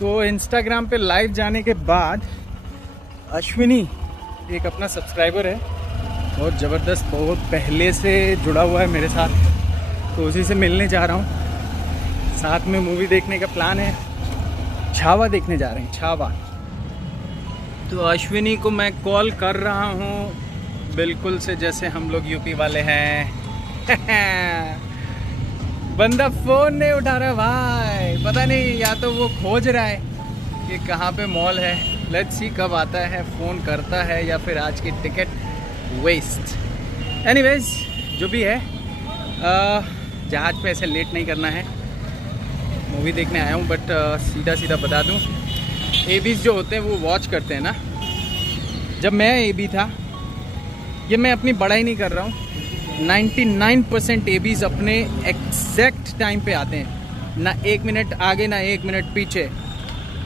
तो इंस्टाग्राम पे लाइव जाने के बाद अश्विनी एक अपना सब्सक्राइबर है, बहुत ज़बरदस्त, बहुत पहले से जुड़ा हुआ है मेरे साथ, तो उसी से मिलने जा रहा हूँ। साथ में मूवी देखने का प्लान है, छावा देखने जा रहे हैं, छावा। तो अश्विनी को मैं कॉल कर रहा हूँ बिल्कुल से जैसे हम लोग यूपी वाले हैं। बंदा फ़ोन नहीं उठा रहा भाई, पता नहीं या तो वो खोज रहा है कि कहाँ पे मॉल है। लेट्स सी कब आता है, फ़ोन करता है या फिर आज की टिकट वेस्ट। एनीवेज जो भी है, जहाज़ पे ऐसे लेट नहीं करना है। मूवी देखने आया हूँ, बट सीधा सीधा बता दूँ, एबीज जो होते हैं वो वॉच करते हैं ना। जब मैं एबी था, ये मैं अपनी बड़ाई नहीं कर रहा हूँ, 99% एबीज अपने एग्जैक्ट टाइम पे आते हैं, ना 1 मिनट आगे ना 1 मिनट पीछे,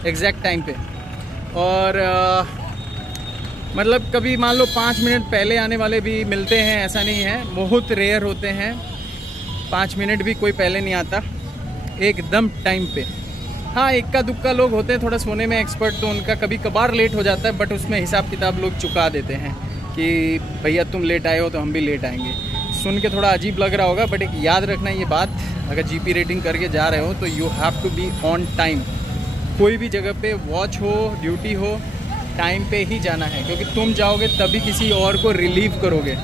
एग्जैक्ट टाइम पे। और मतलब कभी मान लो 5 मिनट पहले आने वाले भी मिलते हैं, ऐसा नहीं है, बहुत रेयर होते हैं। 5 मिनट भी कोई पहले नहीं आता, एकदम टाइम पे। हाँ, इक्का दुक्का लोग होते हैं थोड़ा सोने में एक्सपर्ट, तो उनका कभी कभार लेट हो जाता है, बट उसमें हिसाब किताब लोग चुका देते हैं कि भैया तुम लेट आए हो तो हम भी लेट आएंगे। सुन के थोड़ा अजीब लग रहा होगा, बट एक याद रखना ये बात, अगर जीपी रेटिंग करके जा रहे हो तो you have to be on time. कोई भी जगह पे वॉच हो, ड्यूटी हो, टाइम पे ही जाना है, क्योंकि तुम जाओगे तभी किसी और को रिलीव करोगे।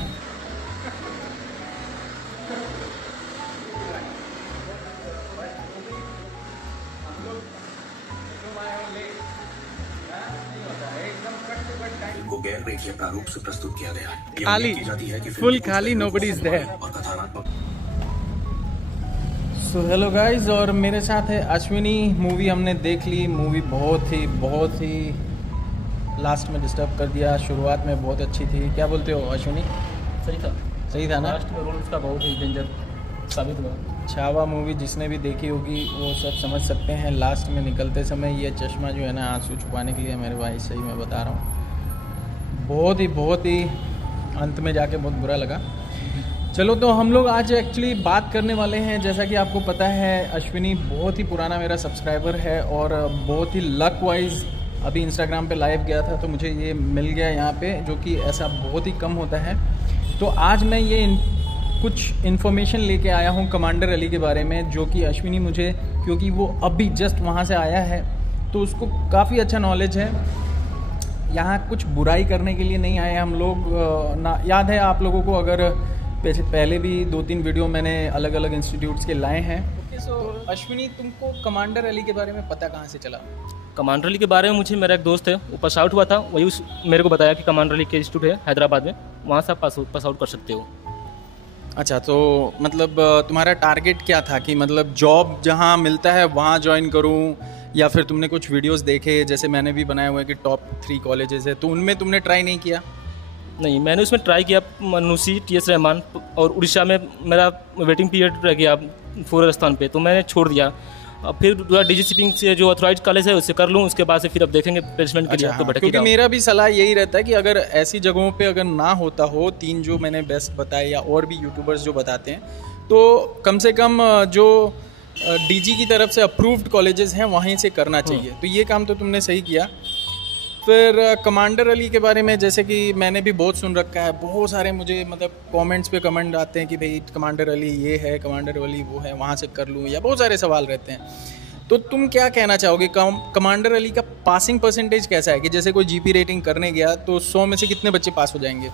गैर रेखीय प्रारूप से प्रस्तुत किया गया है। खाली, फुल खाली, nobody is there. So hello guys, और मेरे साथ है अश्विनी। मूवी हमने देख ली, मूवी बहुत ही लास्ट में डिस्टर्ब कर दिया। शुरुआत में बहुत अच्छी थी, क्या बोलते हो अश्विनी? सही था ना? लास्ट में रोल उसका बहुत ही डेंजर साबित हुआ। छावा मूवी जिसने भी देखी होगी वो सब समझ सकते हैं। लास्ट में निकलते समय ये चश्मा जो है ना, आंसू छुपाने के लिए मेरे भाई, सही मैं बता रहा हूँ, बहुत ही अंत में जाके बहुत बुरा लगा। चलो, तो हम लोग आज एक्चुअली बात करने वाले हैं, जैसा कि आपको पता है अश्विनी बहुत ही पुराना मेरा सब्सक्राइबर है, और बहुत ही लक वाइज अभी इंस्टाग्राम पे लाइव गया था तो मुझे ये मिल गया यहाँ पे, जो कि ऐसा बहुत ही कम होता है। तो आज मैं ये कुछ इन्फॉर्मेशन लेके आया हूँ कमांडर अली के बारे में, जो कि अश्विनी मुझे, क्योंकि वो अभी जस्ट वहाँ से आया है तो उसको काफ़ी अच्छा नॉलेज है। यहाँ कुछ बुराई करने के लिए नहीं आए हम लोग ना। याद है आप लोगों को, अगर पहले भी 2-3 वीडियो मैंने अलग अलग इंस्टीट्यूट्स के लाए हैं। सो अश्विनी, तुमको कमांडर अली के बारे में पता कहाँ से चला? कमांडर अली के बारे में मुझे मेरा एक दोस्त है, वो पास आउट हुआ था, वही मेरे को बताया कि कमांडर अली के इंस्टीट्यूट है हैदराबाद में, वहाँ से आप पास आउट कर सकते हो। अच्छा, तो मतलब तुम्हारा टारगेट क्या था कि मतलब जॉब जहाँ मिलता है वहाँ ज्वाइन करूँ, या फिर तुमने कुछ वीडियोस देखे, जैसे मैंने भी बनाया हुआ है कि टॉप 3 कॉलेजेस है, तो उनमें तुमने ट्राई नहीं किया? नहीं, मैंने उसमें ट्राई किया, मनुसी, TS रहमान, और उड़ीसा में मेरा वेटिंग पीरियड रह गया पूरे स्थान पे, तो मैंने छोड़ दिया। अब फिर DG शिपिंग से जो ऑथराइज कॉलेज है उससे कर लूँ, उसके बाद से फिर अब देखेंगे प्लेसमेंट के लिए। अच्छा, तो क्योंकि मेरा भी सलाह यही रहता है कि अगर ऐसी जगहों पे अगर ना होता हो, 3 जो मैंने बेस्ट बताए या और भी यूट्यूबर्स जो बताते हैं, तो कम से कम जो DG की तरफ से अप्रूव्ड कॉलेजेस हैं वहीं से करना चाहिए। तो ये काम तो तुमने सही किया। फिर कमांडर अली के बारे में, जैसे कि मैंने भी बहुत सुन रखा है, बहुत सारे मुझे मतलब कमेंट्स पे कमेंट आते हैं कि भाई कमांडर अली ये है, कमांडर अली वो है, वहाँ से कर लूँ, या बहुत सारे सवाल रहते हैं। तो तुम क्या कहना चाहोगे, कमांडर अली का पासिंग परसेंटेज कैसा है? कि जैसे कोई GP रेटिंग करने गया तो 100 में से कितने बच्चे पास हो जाएंगे?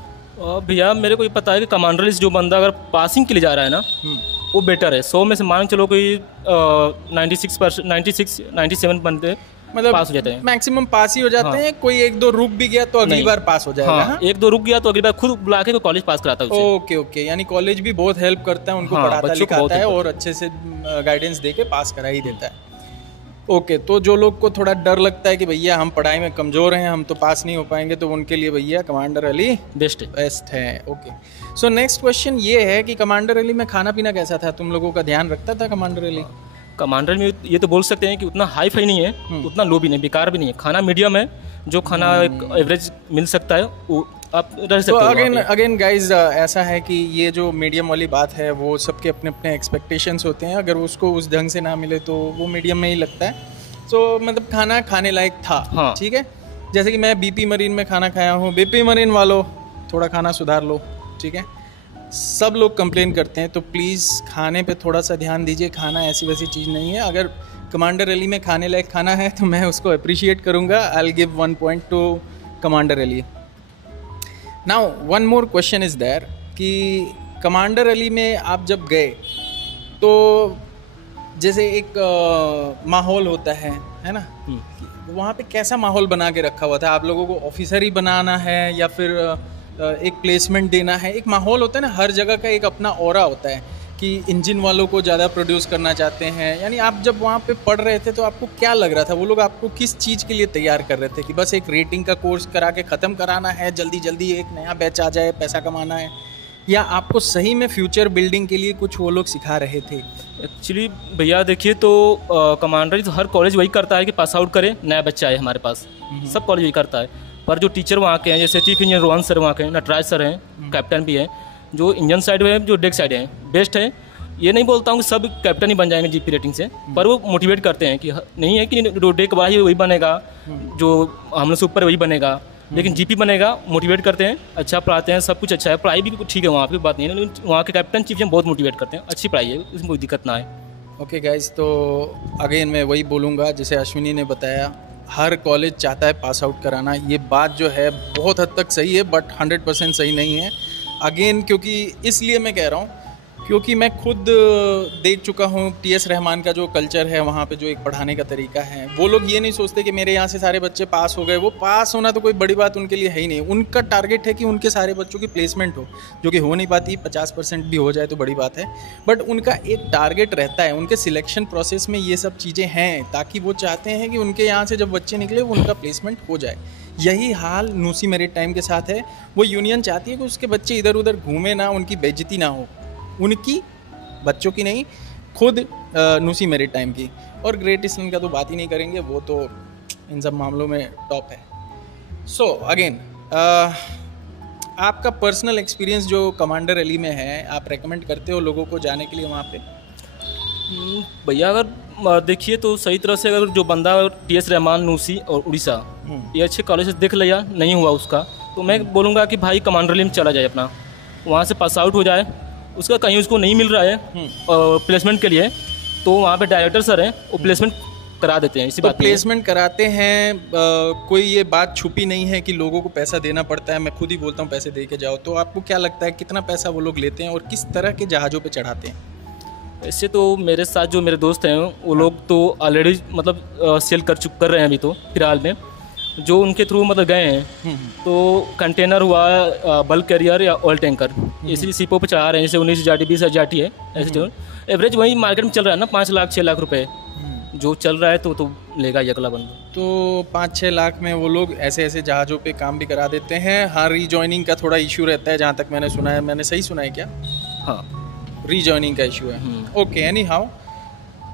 भैया मेरे को ये पता है कि कमांडर अली जो बंदा अगर पासिंग के लिए जा रहा है ना, वो बेटर है। 100 में से मान चलो कोई 96-97 बनते मतलब पास हो जाते हैं, मैक्सिमम पास ही हो जाते हैं। कोई 1-2 रुक भी गया तो अगली बार पास हो जाएगा। हाँ, 1-2 रुक गया तो अगली बार खुद बुला के कॉलेज पास कराता है। ओके, यानी कॉलेज भी बहुत हेल्प करता है, उनको पढ़ाता लिखाता है और अच्छे से गाइडेंस दे के पास करा ही देता है। ओके, तो जो लोग को थोड़ा डर लगता है कि भैया हम पढ़ाई में कमज़ोर हैं, हम तो पास नहीं हो पाएंगे, तो उनके लिए भैया कमांडर अली बेस्ट है। ओके, सो नेक्स्ट क्वेश्चन ये है कि कमांडर अली में खाना पीना कैसा था? तुम लोगों का ध्यान रखता था कमांडर अली? कमांडर में ये तो बोल सकते हैं कि उतना हाई फाई नहीं है, उतना लो भी नहीं, बेकार भी नहीं है। खाना मीडियम है, जो खाना एक एवरेज मिल सकता है वो आप रह सकते हो। अगेन गाइज, ऐसा है कि ये जो मीडियम वाली बात है वो सबके अपने अपने एक्सपेक्टेशंस होते हैं। अगर उसको उस ढंग से ना मिले तो वो मीडियम में ही लगता है। सो मतलब खाना खाने लायक था। हाँ। ठीक है, जैसे कि मैं बीपी मरीन में खाना खाया हूँ, बीपी मरीन वालों थोड़ा खाना सुधार लो। ठीक है, सब लोग कंप्लेन करते हैं, तो प्लीज़ खाने पे थोड़ा सा ध्यान दीजिए। खाना ऐसी वैसी चीज़ नहीं है। अगर कमांडर अली में खाने लायक खाना है तो मैं उसको अप्रिशिएट करूँगा। I will give 1 point to commander Ali. Now one more question is there कि कमांडर अली में आप जब गए तो जैसे एक माहौल होता है ना, वहाँ पे कैसा माहौल बना के रखा हुआ था? आप लोगों को ऑफिसर ही बनाना है या फिर एक प्लेसमेंट देना है? एक माहौल होता है ना, हर जगह का एक अपना ऑरा होता है कि इंजन वालों को ज़्यादा प्रोड्यूस करना चाहते हैं। यानी आप जब वहाँ पे पढ़ रहे थे तो आपको क्या लग रहा था? वो लोग आपको किस चीज़ के लिए तैयार कर रहे थे कि बस एक रेटिंग का कोर्स करा के ख़त्म कराना है, जल्दी जल्दी एक नया बैच आ जाए, पैसा कमाना है, या आपको सही में फ्यूचर बिल्डिंग के लिए कुछ वो लोग सिखा रहे थे? एक्चुअली भैया देखिए तो कमांडर तो हर कॉलेज वही करता है कि पास आउट करे, नया बच्चा आए हमारे पास, सब कॉलेज वही करता है। पर जो टीचर वहाँ के हैं, जैसे चीफ इंजीनियर रोहन सर वहाँ के हैं, नटराज सर हैं, कैप्टन भी हैं, जो इंजन साइड में जो डेक साइड हैं बेस्ट है। ये नहीं बोलता हूँ कि सब कैप्टन ही बन जाएंगे जीपी रेटिंग से, पर वो मोटिवेट करते हैं कि नहीं है कि जो डेक वाही वही बनेगा, जो हम लोग से ऊपर वही बनेगा, लेकिन जीपी बनेगा। मोटिवेट करते हैं, अच्छा पढ़ाते हैं, सब कुछ अच्छा है, पढ़ाई भी ठीक है, वहाँ पे बात नहीं है, लेकिन वहाँ के कैप्टन चीफ बहुत मोटिवेट करते हैं, अच्छी पढ़ाई है, इसमें कोई दिक्कत ना है। ओके गाइज, तो अगेन मैं वही बोलूँगा जैसे अश्विनी ने बताया, हर कॉलेज चाहता है पास आउट कराना। ये बात जो है बहुत हद तक सही है, बट 100% सही नहीं है। अगेन क्योंकि इसलिए मैं कह रहा हूँ क्योंकि मैं खुद देख चुका हूँ टीएस रहमान का जो कल्चर है वहाँ पे, जो एक पढ़ाने का तरीका है। वो लोग ये नहीं सोचते कि मेरे यहाँ से सारे बच्चे पास हो गए। वो पास होना तो कोई बड़ी बात उनके लिए है ही नहीं। उनका टारगेट है कि उनके सारे बच्चों की प्लेसमेंट हो, जो कि हो नहीं पाती। 50% भी हो जाए तो बड़ी बात है, बट उनका एक टारगेट रहता है। उनके सिलेक्शन प्रोसेस में ये सब चीज़ें हैं, ताकि वो चाहते हैं कि उनके यहाँ से जब बच्चे निकले वो उनका प्लेसमेंट हो जाए। यही हाल नूसी मेरिट टाइम के साथ है। वो यूनियन चाहती है कि उसके बच्चे इधर उधर घूमे ना, उनकी बेइज्जती ना हो, उनकी, बच्चों की नहीं, खुद नूसी मेरिट टाइम की। और ग्रेट ईस्टर्न का तो बात ही नहीं करेंगे, वो तो इन सब मामलों में टॉप है। सो अगेन आपका पर्सनल एक्सपीरियंस जो कमांडर अली में है, आप रेकमेंड करते हो लोगों को जाने के लिए वहाँ पे? भैया अगर देखिए तो सही तरह से अगर जो बंदा टीएस रहमान, नूसी और उड़ीसा ये अच्छे कॉलेज से देख लिया, नहीं हुआ उसका, तो मैं बोलूँगा कि भाई कमांडर अली में चला जाए, अपना वहाँ से पास आउट हो जाए। उसका कहीं उसको नहीं मिल रहा है प्लेसमेंट के लिए, तो वहाँ पे डायरेक्टर सर हैं, वो प्लेसमेंट करा देते हैं। इसी तो बात प्लेसमेंट कराते हैं। कोई ये बात छुपी नहीं है कि लोगों को पैसा देना पड़ता है। मैं खुद ही बोलता हूँ पैसे दे के जाओ। तो आपको क्या लगता है कितना पैसा वो लोग लेते हैं और किस तरह के जहाज़ों पे चढ़ाते हैं? ऐसे तो मेरे साथ जो मेरे दोस्त हैं वो लोग तो ऑलरेडी मतलब सेल कर रहे हैं अभी तो फिलहाल में, जो उनके थ्रू मतलब गए हैं। तो कंटेनर हुआ, बल्क कैरियर या ऑयल टैंकर, इसी सीपों पे चढ़ा रहे हैं। जैसे 19,000 20,000 है, ऐसे जो एवरेज वही मार्केट में चल रहा है ना, 5 लाख 6 लाख रुपए जो चल रहा है, तो लेगा ये अगला बंदा। तो 5-6 लाख में वो लोग ऐसे ऐसे जहाज़ों पे काम भी करा देते हैं। हाँ, रीजॉइनिंग का थोड़ा इशू रहता है, जहाँ तक मैंने सुना है। मैंने सही सुना है क्या? हाँ, रीजॉइनिंग का इशू है। Okay, any how,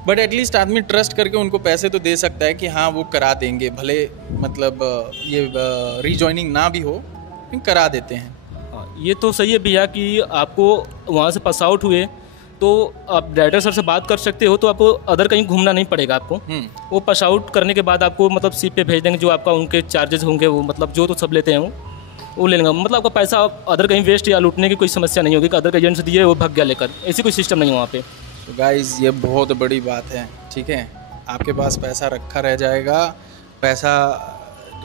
but at least आदमी ट्रस्ट करके उनको पैसे तो दे सकता है कि हाँ वो करा देंगे, भले मतलब ये रीजॉइनिंग ना भी हो, लेकिन करा देते हैं। हाँ, ये तो सही है भैया कि आपको वहाँ से पास आउट हुए तो आप डायरेक्टर सर से बात कर सकते हो, तो आपको अदर कहीं घूमना नहीं पड़ेगा आपको। वो पास आउट करने के बाद आपको मतलब सीट पे भेज देंगे, जो आपका उनके चार्जेस होंगे वो मतलब जो तो सब लेते हैं वो ले लेंगे। मतलब आपका पैसा अदर कहीं वेस्ट या लूटने की कोई समस्या नहीं होगी कि अदर एजेंट से दिए वो भाग गया लेकर, ऐसी कोई सिस्टम नहीं है वहाँ पे। तो गाइज ये बहुत बड़ी बात है, ठीक है। आपके पास पैसा रखा रह जाएगा, पैसा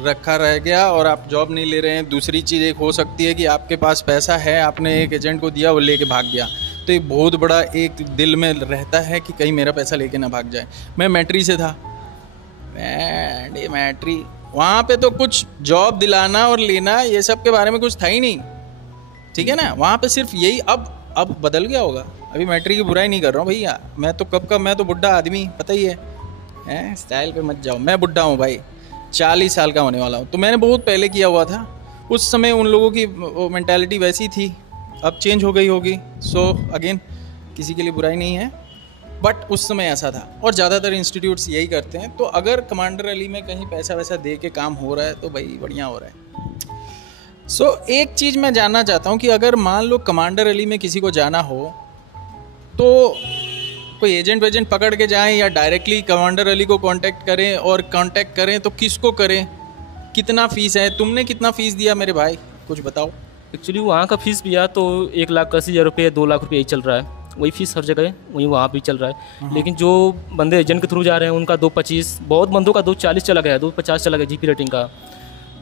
रखा रह गया और आप जॉब नहीं ले रहे हैं। दूसरी चीज़ एक हो सकती है कि आपके पास पैसा है, आपने एक एजेंट को दिया, वो लेके भाग गया। तो ये बहुत बड़ा एक दिल में रहता है कि कहीं मेरा पैसा लेके ना भाग जाए। मैं मैट्री से था, मैट्री वहाँ पे तो कुछ जॉब दिलाना और लेना ये सब के बारे में कुछ था ही नहीं, ठीक है ना। वहाँ पे सिर्फ यही, अब बदल गया होगा। अभी मैट्री की बुराई नहीं कर रहा हूँ भैया, मैं तो कब का, मैं तो बुढ़ा आदमी, पता ही है स्टाइल पे मत जाओ। मैं बुढ़ा हूँ भाई, 40 साल का होने वाला हूँ। तो मैंने बहुत पहले किया हुआ था, उस समय उन लोगों की मेंटालिटी वैसी थी, अब चेंज हो गई होगी। सो अगेन किसी के लिए बुराई नहीं है, बट उस समय ऐसा था और ज़्यादातर इंस्टीट्यूट्स यही करते हैं। तो अगर कमांडर अली में कहीं पैसा वैसा दे के काम हो रहा है तो भाई बढ़िया हो रहा है। सो एक चीज़ मैं जानना चाहता हूँ कि अगर मान लो कमांडर अली में किसी को जाना हो तो कोई एजेंट वेजेंट पकड़ के जाएं या डायरेक्टली कमांडर अली को कांटेक्ट करें, और कांटेक्ट करें तो किसको करें, कितना फ़ीस है, तुमने कितना फ़ीस दिया मेरे भाई, कुछ बताओ। एक्चुअली वहाँ का फीस भैया तो 1,80,000 रुपये 2 लाख रुपये ही चल रहा है, वही फीस हर जगह है, वही वहाँ भी चल रहा है। लेकिन जो बंदे एजेंट के थ्रू जा रहे हैं उनका 2,25, बहुत बंदों का 2,40 चला गया, 2,50 चला गया जीपी रेटिंग का।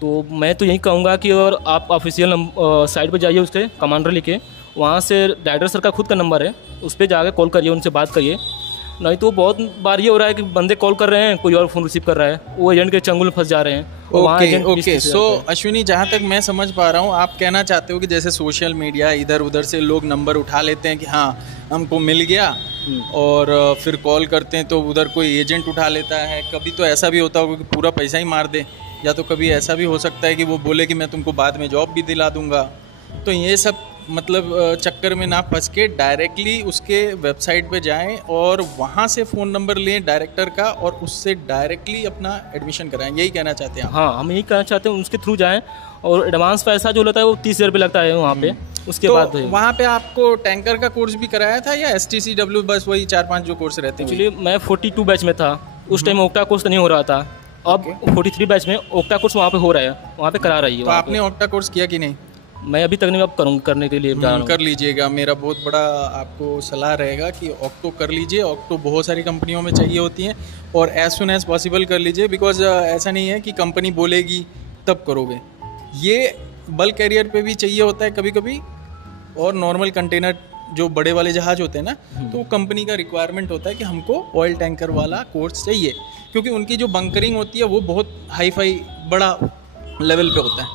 तो मैं तो यही कहूँगा कि और आप ऑफिशियल साइट पर जाइए, उसके कमांडर लिखे, वहाँ से डायरेक्टर सर का खुद का नंबर है, उस पर जाकर कॉल करिए, उनसे बात करिए। नहीं तो बहुत बार ये हो रहा है कि बंदे कॉल कर रहे हैं, कोई और फ़ोन रिसीव कर रहा है, वो एजेंट के चंगुल में फंस जा रहे हैं। ओके। सो अश्विनी, जहाँ तक मैं समझ पा रहा हूँ, आप कहना चाहते हो कि जैसे सोशल मीडिया इधर उधर से लोग नंबर उठा लेते हैं कि हाँ हमको मिल गया, और फिर कॉल करते हैं तो उधर कोई एजेंट उठा लेता है। कभी तो ऐसा भी होता होगा कि पूरा पैसा ही मार दे, या तो कभी ऐसा भी हो सकता है कि वो बोले कि मैं तुमको बाद में जॉब भी दिला दूंगा। तो ये सब मतलब चक्कर में ना फंस के डायरेक्टली उसके वेबसाइट पे जाएं और वहाँ से फ़ोन नंबर लें डायरेक्टर का, और उससे डायरेक्टली अपना एडमिशन कराएं, यही कहना चाहते हैं आप? हाँ, हम यही कहना चाहते हैं, उसके थ्रू जाएं, और एडवांस पैसा जो लगता है वो 30,000 रुपये लगता है वहाँ पे। उसके तो बाद वहाँ पे आपको टैंकर का कोर्स भी कराया था या STCW, बस वही 4-5 जो कोर्स रहते हैं? एक्चुअली मैं 42 बैच में था उस टाइम, ओक्टा कोर्स तो नहीं हो रहा था। अब 43 बैच में ओक्टा कोर्स वहाँ पे हो रहा है, वहाँ पे करा रही है। तो आपने ओक्टा कोर्स किया कि नहीं? मैं अभी तक नहीं, अब करूँगा, करने के लिए कर लीजिएगा। मेरा बहुत बड़ा आपको सलाह रहेगा कि ऑक्टो कर लीजिए। ऑक्टो बहुत सारी कंपनियों में चाहिए होती हैं, और एज सुन एज पॉसिबल कर लीजिए, बिकॉज ऐसा नहीं है कि कंपनी बोलेगी तब करोगे। ये बल्क कैरियर पे भी चाहिए होता है कभी कभी, और नॉर्मल कंटेनर जो बड़े वाले जहाज होते हैं ना, तो कंपनी का रिक्वायरमेंट होता है कि हमको ऑयल टैंकर वाला कोर्स चाहिए, क्योंकि उनकी जो बंकरिंग होती है वो बहुत हाई फाई बड़ा लेवल पे होता है,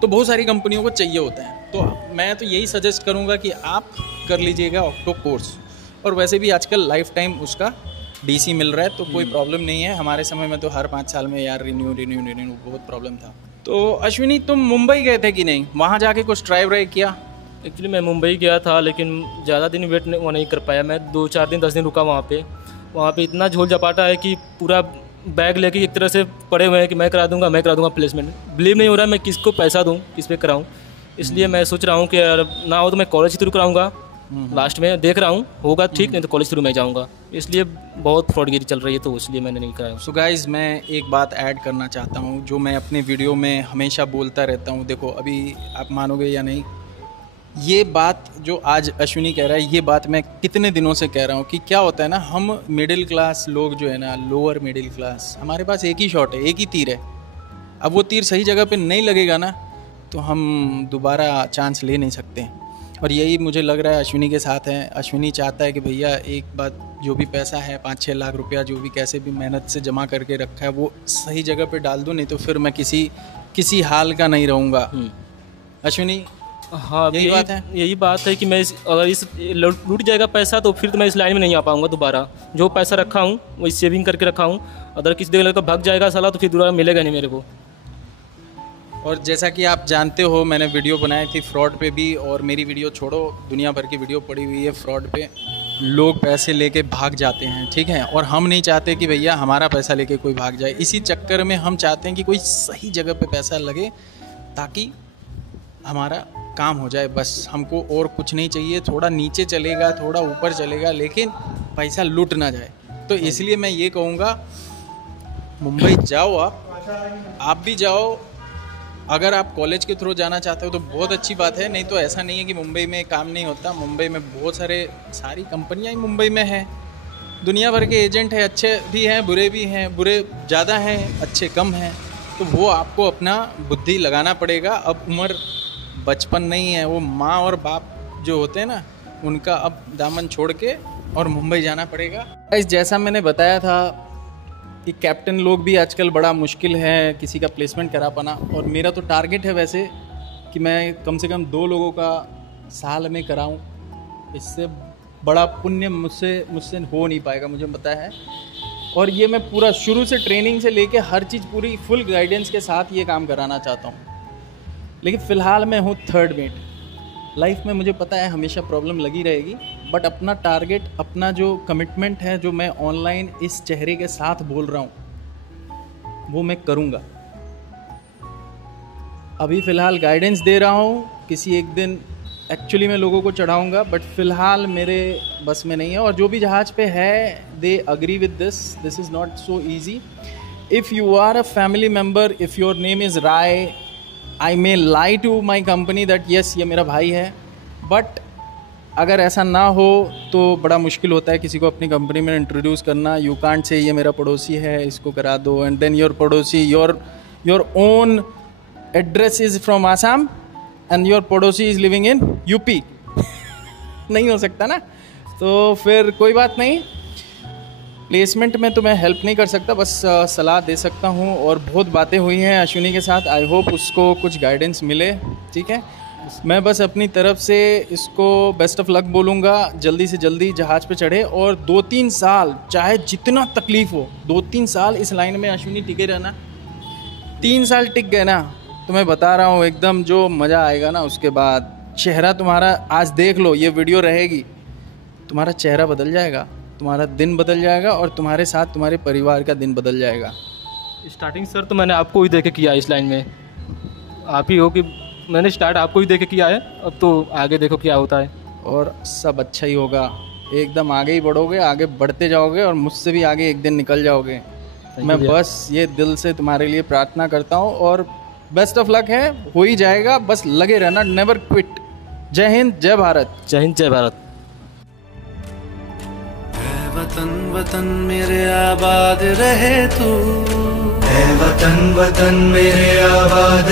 तो बहुत सारी कंपनियों को चाहिए होता है। तो मैं तो यही सजेस्ट करूंगा कि आप कर लीजिएगा ऑक्टो कोर्स। और वैसे भी आजकल लाइफ टाइम उसका DC मिल रहा है, तो कोई प्रॉब्लम नहीं है। हमारे समय में तो हर 5 साल में यार रिन्यू बहुत प्रॉब्लम था। तो अश्विनी, तुम मुंबई गए थे कि नहीं? वहाँ जाके कुछ ट्राई किया? एक्चुअली मैं मुंबई गया था, लेकिन ज़्यादा दिन वेट वो नहीं कर पाया। मैं 2-4 दिन 10 दिन रुका वहाँ पे इतना झोल झपाटा है कि पूरा बैग लेके एक तरह से पड़े हुए हैं कि मैं करा दूंगा प्लेसमेंट। बिलीव नहीं हो रहा है मैं किसको पैसा दूं, किस पे कराऊं। इसलिए मैं सोच रहा हूं कि यार ना हो तो मैं कॉलेज थ्रू कराऊंगा, लास्ट में देख रहा हूं, होगा ठीक, नहीं तो कॉलेज थ्रू मैं जाऊंगा। इसलिए बहुत फ्रॉडगिरी चल रही है, तो इसलिए मैंने नहीं कराया। सो गाइस, मैं एक बात ऐड करना चाहता हूं जो मैं अपने वीडियो में हमेशा बोलता रहता हूं। देखो, अभी आप मानोगे या नहीं, ये बात जो आज अश्विनी कह रहा है, ये बात मैं कितने दिनों से कह रहा हूँ कि क्या होता है ना, हम मिडिल क्लास लोग जो है ना, लोअर मिडिल क्लास, हमारे पास एक ही शॉट है, एक ही तीर है। अब वो तीर सही जगह पे नहीं लगेगा ना, तो हम दोबारा चांस ले नहीं सकते। और यही मुझे लग रहा है अश्विनी के साथ है। अश्विनी चाहता है कि भैया एक बात, जो भी पैसा है 5-6 लाख रुपया जो भी कैसे भी मेहनत से जमा करके रखा है, वो सही जगह पे डाल दूँ, नहीं तो फिर मैं किसी हाल का नहीं रहूँगा। अश्विनी, हाँ, यही बात है कि मैं अगर इस लूट जाएगा पैसा, तो फिर तो मैं इस लाइन में नहीं आ पाऊँगा दोबारा। जो पैसा रखा हूँ वही सेविंग करके रखा हूँ, अगर किसी जगह का भाग जाएगा साला, तो फिर दोबारा मिलेगा नहीं मेरे को। और जैसा कि आप जानते हो, मैंने वीडियो बनाई थी फ्रॉड पे भी, और मेरी वीडियो छोड़ो, दुनिया भर की वीडियो पड़ी हुई है फ्रॉड पे। लोग पैसे लेके भाग जाते हैं, ठीक है, और हम नहीं चाहते कि भैया हमारा पैसा लेके कोई भाग जाए। इसी चक्कर में हम चाहते हैं कि कोई सही जगह पे पैसा लगे, ताकि हमारा काम हो जाए। बस हमको और कुछ नहीं चाहिए। थोड़ा नीचे चलेगा, थोड़ा ऊपर चलेगा, लेकिन पैसा लूट ना जाए। तो इसलिए मैं ये कहूँगा, मुंबई जाओ, आप भी जाओ। अगर आप कॉलेज के थ्रू जाना चाहते हो तो बहुत अच्छी बात है, नहीं तो ऐसा नहीं है कि मुंबई में काम नहीं होता। मुंबई में बहुत सारी कंपनियां ही मुंबई में हैं, दुनिया भर के एजेंट हैं, अच्छे भी हैं, बुरे भी हैं, बुरे ज़्यादा हैं, अच्छे कम हैं। तो वो आपको अपना बुद्धि लगाना पड़ेगा। अब उम्र बचपन नहीं है, वो माँ और बाप जो होते हैं ना, उनका अब दामन छोड़ के और मुंबई जाना पड़ेगा। जैसा मैंने बताया था कि कैप्टन लोग भी आजकल बड़ा मुश्किल है किसी का प्लेसमेंट करा पाना। और मेरा तो टारगेट है वैसे कि मैं कम से कम 2 लोगों का साल में कराऊं। इससे बड़ा पुण्य मुझसे हो नहीं पाएगा, मुझे पता है। और ये मैं पूरा शुरू से ट्रेनिंग से लेके हर चीज़ पूरी फुल गाइडेंस के साथ ये काम कराना चाहता हूँ। लेकिन फ़िलहाल मैं हूँ 3rd मेट। लाइफ में मुझे पता है हमेशा प्रॉब्लम लगी रहेगी, बट अपना टारगेट, अपना जो कमिटमेंट है, जो मैं ऑनलाइन इस चेहरे के साथ बोल रहा हूँ, वो मैं करूँगा। अभी फ़िलहाल गाइडेंस दे रहा हूँ, किसी एक दिन एक्चुअली मैं लोगों को चढ़ाऊँगा, बट फ़िलहाल मेरे बस में नहीं है। और जो भी जहाज़ पे है they agree with this is not so easy. If you are a family member, if your name is Rai, I may lie to my company that yes ये मेरा भाई है, बट अगर ऐसा ना हो तो बड़ा मुश्किल होता है किसी को अपनी कंपनी में इंट्रोड्यूस करना। यू कांट से ये मेरा पड़ोसी है, इसको करा दो, एंड देन योर पड़ोसी your own address is from Assam and your पड़ोसी इज़ लिविंग इन यूपी। नहीं हो सकता ना। तो फिर कोई बात नहीं, प्लेसमेंट में तो मैं हेल्प नहीं कर सकता, बस सलाह दे सकता हूँ। और बहुत बातें हुई हैं अश्विनी के साथ, आई होप उसको कुछ गाइडेंस मिले, ठीक है। मैं बस अपनी तरफ से इसको बेस्ट ऑफ लक बोलूँगा, जल्दी से जल्दी जहाज़ पे चढ़े और 2-3 साल, चाहे जितना तकलीफ़ हो, 2-3 साल इस लाइन में अश्विनी टिके रहना। 3 साल टिक गए ना तो मैं बता रहा हूँ एकदम जो मज़ा आएगा ना, उसके बाद चेहरा तुम्हारा, आज देख लो ये वीडियो रहेगी, तुम्हारा चेहरा बदल जाएगा, तुम्हारा दिन बदल जाएगा और तुम्हारे साथ तुम्हारे परिवार का दिन बदल जाएगा। स्टार्टिंग सर तो मैंने आपको ही देख के किया इस लाइन में, आप ही हो कि मैंने स्टार्ट आपको ही देख के किया है, अब तो आगे देखो क्या होता है। और सब अच्छा ही होगा, एकदम आगे ही बढ़ोगे, आगे बढ़ते जाओगे और मुझसे भी आगे एक दिन निकल जाओगे। मैं बस ये दिल से तुम्हारे लिए प्रार्थना करता हूँ और बेस्ट ऑफ लक है, हो ही जाएगा, बस लगे रहना, नेवर क्विट। जय हिंद, जय भारत। जय हिंद, जय भारत। वतन वतन मेरे आबाद रहे तू, वतन वतन मेरे आबाद